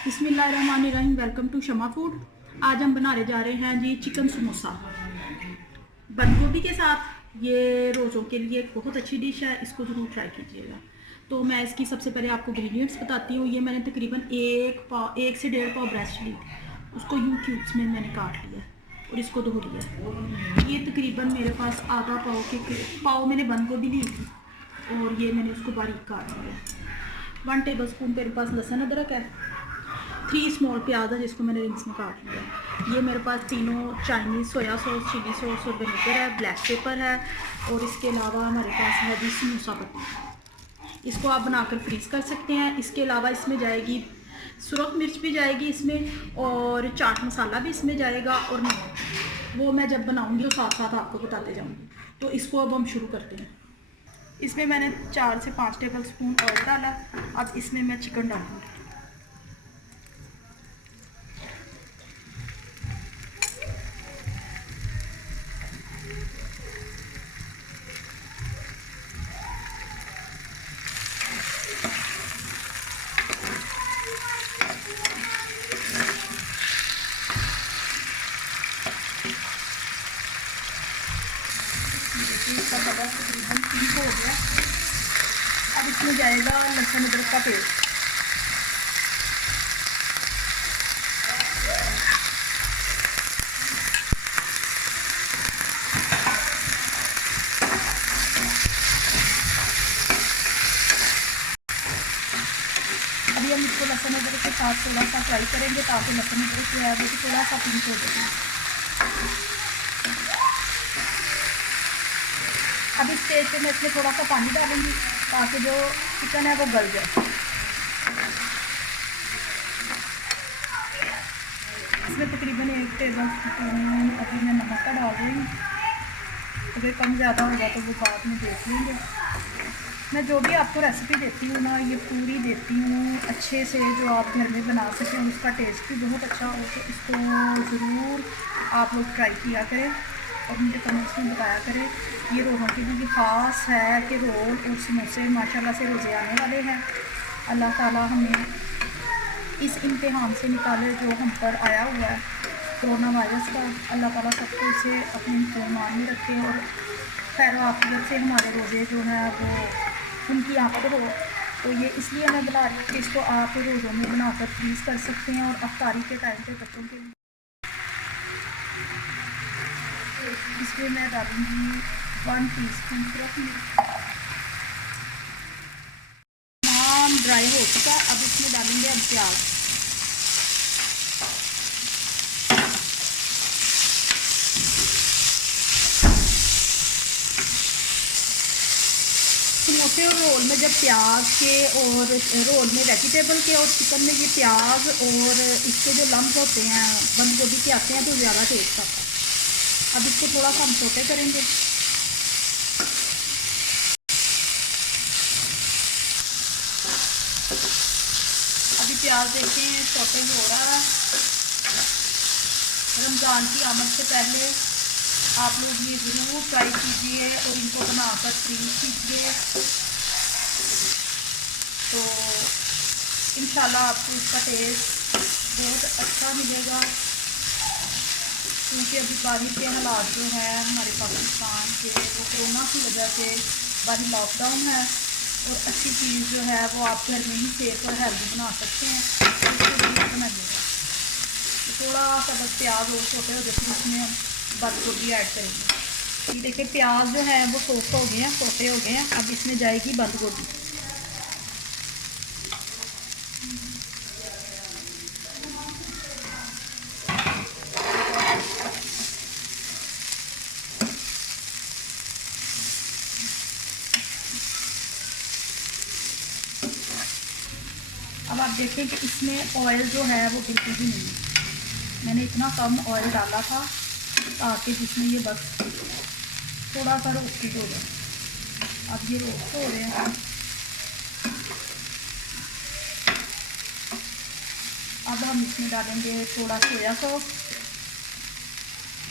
बिस्मिल्लाहिर्रहमानिर्रहीम। Welcome to Shama food. आज हम बनाने जा रहे हैं जी चिकन समोसा बंद गोभी के साथ। ये रोज़ों के लिए एक बहुत अच्छी डिश है, इसको ज़रूर ट्राई कीजिएगा। तो मैं इसकी सबसे पहले आपको इंग्रेडिएंट्स बताती हूँ। ये मैंने तकरीबन एक से 1.5 पाव ब्रेस्ट ली, उसको यूं क्यूब्स में मैंने काट लिया और इसको धो लिया। ये तकरीबन मेरे पास आधा पाव मैंने बंद गोभी ली थी और ये मैंने उसको बारीक काट लिया। 1 टेबल स्पून मेरे पास लहसुन अदरक है। 3 स्मॉल प्याज है जिसको मैंने रिंग्स में काट लिया। ये मेरे पास तीनों Chinese soya sauce, chilli sauce और विनेगर है, ब्लैक पेपर है और इसके अलावा हमारे पास है जी समोसा पत्ती। इसको आप बनाकर फ्रीज़ कर सकते हैं। इसके अलावा इसमें जाएगी सुरख मिर्च भी जाएगी इसमें, और चाट मसाला भी इसमें जाएगा, और वो मैं जब बनाऊंगी तो साथ साथ आपको बताते जाऊंगी। तो इसको अब हम शुरू करते हैं। इसमें मैंने 4 से 5 टेबल स्पून ऑयल डाला। अब इसमें मैं चिकन डालूँगी। इसका कलर तकरीबन पिंक हो गया। अब इसमें जाएगा लहसुन अदरक का पेस्ट। अभी हम इसको लहसुन अदरक के साथ थोड़ा सा फ्राई करेंगे ताकि लहसुन अदरक जो है वो थोड़ा सा पिंक हो जाए। अब इस स्टेज पे मैं इसमें थोड़ा सा पानी डालूंगी ताकि जो चिकन है वो गल जाए। इसमें तकरीबन 1 टेबल स्पून अभी मैं नमक का डाल रही हूँ। अगर कम ज़्यादा होगा तो वो बाद में देख लेंगे। मैं जो भी आपको रेसिपी देती हूँ ना, ये पूरी देती हूँ अच्छे से, जो आप घर में बना सकें, उसका टेस्ट भी बहुत अच्छा हो। तो इसको ज़रूर आप लोग ट्राई किया करें और मुझे कमेंट्स में बताया करें। ये रोज़ों के लिए ख़ास है कि रोल और समोसे माशाल्लाह से रोज़े आने वाले हैं। अल्लाह ताला हमें इस इम्तिहान से निकाले जो हम पर आया हुआ है, कोरोना वायरस का। अल्लाह ताला सबको इसे अपने ईमान में रखे और खैर आफियत से हमारे रोज़े जो है वो उनकी आमद हो। तो ये इसलिए मैं बना रही हूँ कि इसको आप रोज़ों में बनाकर फ्रीज़ कर सकते हैं और अफ्तारी के टाइम पे बच्चों के लिए। इसमें मैं डालूँगी 1 टीस्पून तमाम ड्राई हो चुका। अब इसमें डालेंगे हम प्याज। समोसे और रोल में जब प्याज के और रोल में वेजिटेबल के और चिकन में ये प्याज और इसके जो लम्ब होते हैं बंद गोभी के आते हैं तो ज़्यादा टेस्ट आता है। अब इसको थोड़ा सा हम सोटे करेंगे। अभी प्याज देखते हैं सोटे हो रहा है। रमज़ान की आमद से पहले आप लोग ये ज़रूर ट्राई कीजिए और इनको बनाकर फ्रीज कीजिए, तो इंशाल्लाह आपको इसका टेस्ट बहुत अच्छा मिलेगा। क्योंकि अभी बाहर के हालात जो है हमारे पाकिस्तान के, वो कोरोना की वजह से बाहर लॉकडाउन है और अच्छी चीज़ जो है वो आप घर में ही सेफ और हेल्दी बना सकते हैं। इसको ज़रूर बनाइएगा। तो थोड़ा सा बस प्याज और छोटे हो जाए, उसमें हम बंद गोभी ऐड करेंगे। ये देखिए प्याज जो है वो सॉफ्ट हो गए हैं, छोटे हो गए हैं। अब इसमें जाएगी बंद गोभी। अब आप देखें कि इसमें ऑयल जो है वो बिल्कुल भी नहीं है। मैंने इतना कम ऑयल डाला था ताकि जिसमें ये बस थोड़ा सा रोस्टेड हो जाए। अब ये रोस्ट हो रहे हैं। अब हम इसमें डालेंगे थोड़ा सोया सॉस।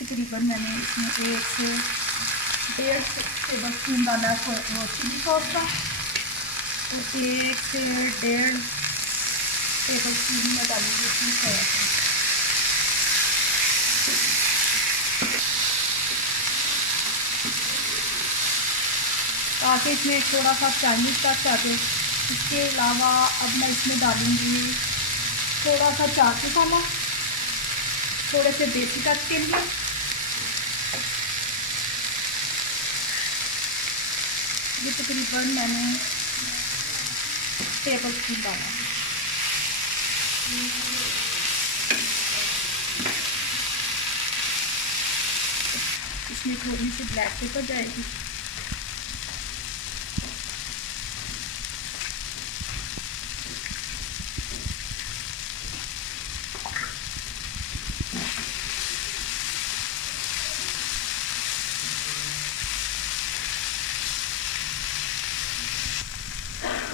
तकरीबन मैंने इसमें 1 से 1.5 टेबल स्पून डाला चिली सॉस का और 1 से 1.5 टेबल स्पून में डालूंगी इसमें सोया सॉस, ताकि इसमें थोड़ा सा चाइनीज़ टच आ जाए। इसके अलावा अब मैं इसमें डालूंगी थोड़ा सा चाट मसाला, थोड़े से देसी टच के लिए। ये तकरीबन मैंने टेबल स्पून डाला। इसमें थोड़ी सी ब्लैक पेपर जाएगी।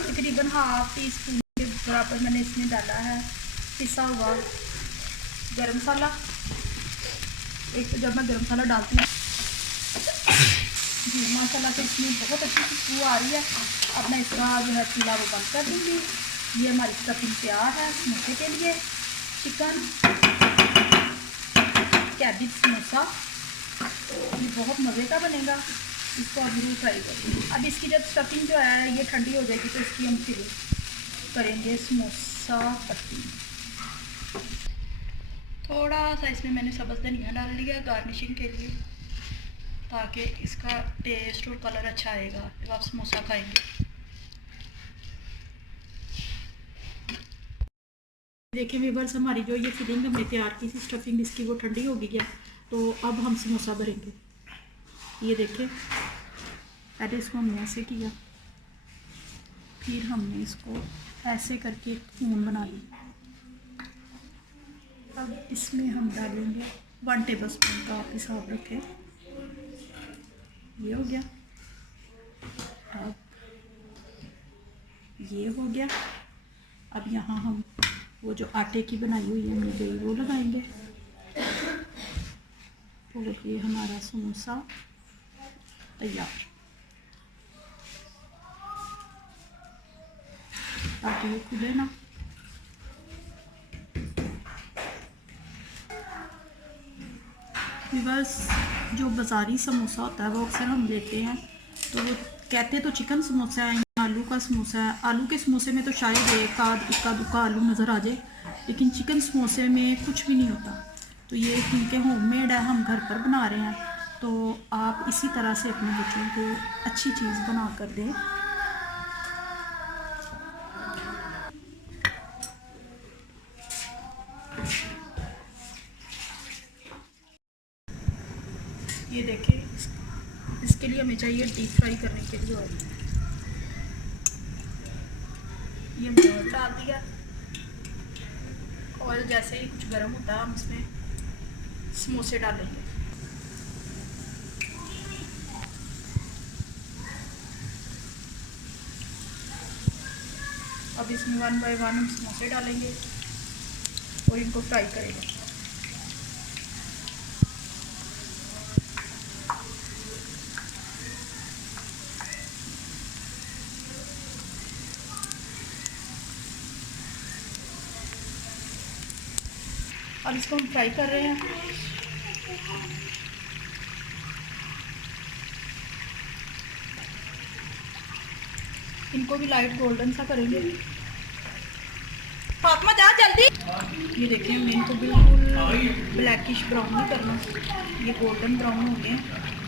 तकरीबन हाफ टी स्पून के बराबर मैंने इसमें डाला है पिसा हुआ गरम मसाला। एक तो जब मैं गरम मसाला डालती हूँ जी माशाल्लाह से इसमें बहुत अच्छी खुशबू आ रही है। अब मैं इसका जो है चूल्हा वो बंद कर दूँगी। ये हमारी स्टफिंग तैयार है समोसे के लिए। चिकन कैबिज समोसा ये बहुत मज़े का बनेगा, इसको आप जरूर ट्राई करें। अब इसकी जब स्टफिंग जो है ये ठंडी हो जाएगी तो इसकी हम फिर करेंगे समोसा पट्टी। थोड़ा सा इसमें मैंने सब्ज़ धनिया डाल लिया गार्निशिंग के लिए, ताकि इसका टेस्ट और कलर अच्छा आएगा जब आप समोसा खाएंगे। देखिए व्यूअर्स, हमारी जो ये फिलिंग हमने तैयार की थी स्टफिंग इसकी वो ठंडी हो गई है। तो अब हम समोसा भरेंगे। ये देखिए पहले इसको हमने ऐसे किया, फिर हमने इसको ऐसे करके खून बना ली। अब इसमें हम डालेंगे 1 टेबल स्पून का, आप हिसाब रखें। ये हो गया। अब ये हो गया। अब यहाँ हम वो जो आटे की बनाई हुई है हमने दही वो लगाएंगे। तो ये हमारा समोसा तैयार, ताकि ये खुले ना। बस जो बाज़ारी समोसा होता है वो अक्सर हम लेते हैं, तो वो कहते तो चिकन समोसा है, आलू का समोसा है। आलू के समोसे में तो शायद एक आध इक्का दुक्का आलू नज़र आ जाए, लेकिन चिकन समोसे में कुछ भी नहीं होता। तो ये क्योंकि होममेड है, हम घर पर बना रहे हैं, तो आप इसी तरह से अपने बच्चों को अच्छी चीज़ बना कर दें। ये देखिए, इसके लिए हमें चाहिए डीप फ्राई करने के लिए ऑयल। ये हमने ऑयल डाल दिया। ऑयल जैसे ही कुछ गर्म होता है हम इसमें समोसे डालेंगे। अब इसमें 1 बाय 1 हम समोसे डालेंगे और इनको फ्राई करेंगे। और इसको हम फ्राई कर रहे हैं। इनको भी लाइट गोल्डन सा करेंगे। फातिमा जा जल्दी। ये देखिए हमने इनको बिल्कुल ब्लैकिश ब्राउन नहीं करना, ये गोल्डन ब्राउन हो गए।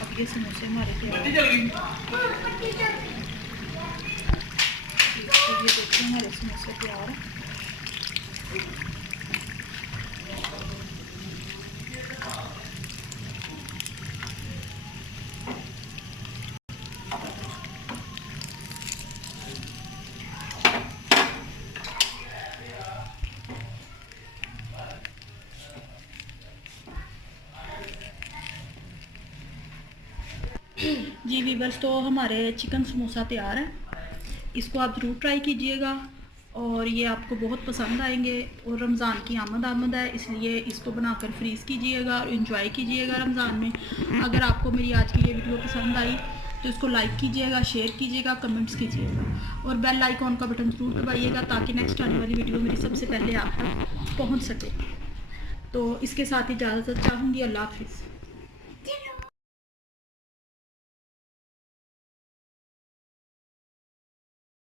अब ये समोसे हमारे तैयार। ये देखिए हमारे समोसे तैयार हैं। जी वीवर्स, तो हमारे चिकन समोसा तैयार है। इसको आप ज़रूर ट्राई कीजिएगा और ये आपको बहुत पसंद आएंगे। और रमज़ान की आमद है, इसलिए इसको बनाकर फ्रीज़ कीजिएगा और इन्जॉय कीजिएगा रमज़ान में। अगर आपको मेरी आज की ये वीडियो पसंद आई तो इसको लाइक कीजिएगा, शेयर कीजिएगा, कमेंट्स कीजिएगा और बेल आइकॉन का बटन ज़रूर दबाइएगा ताकि नेक्स्ट आने वाली वीडियो मेरी सबसे पहले आप तक पहुँच सके। तो इसके साथ इजाज़त चाहूँगी। अल्लाह हाफिज़।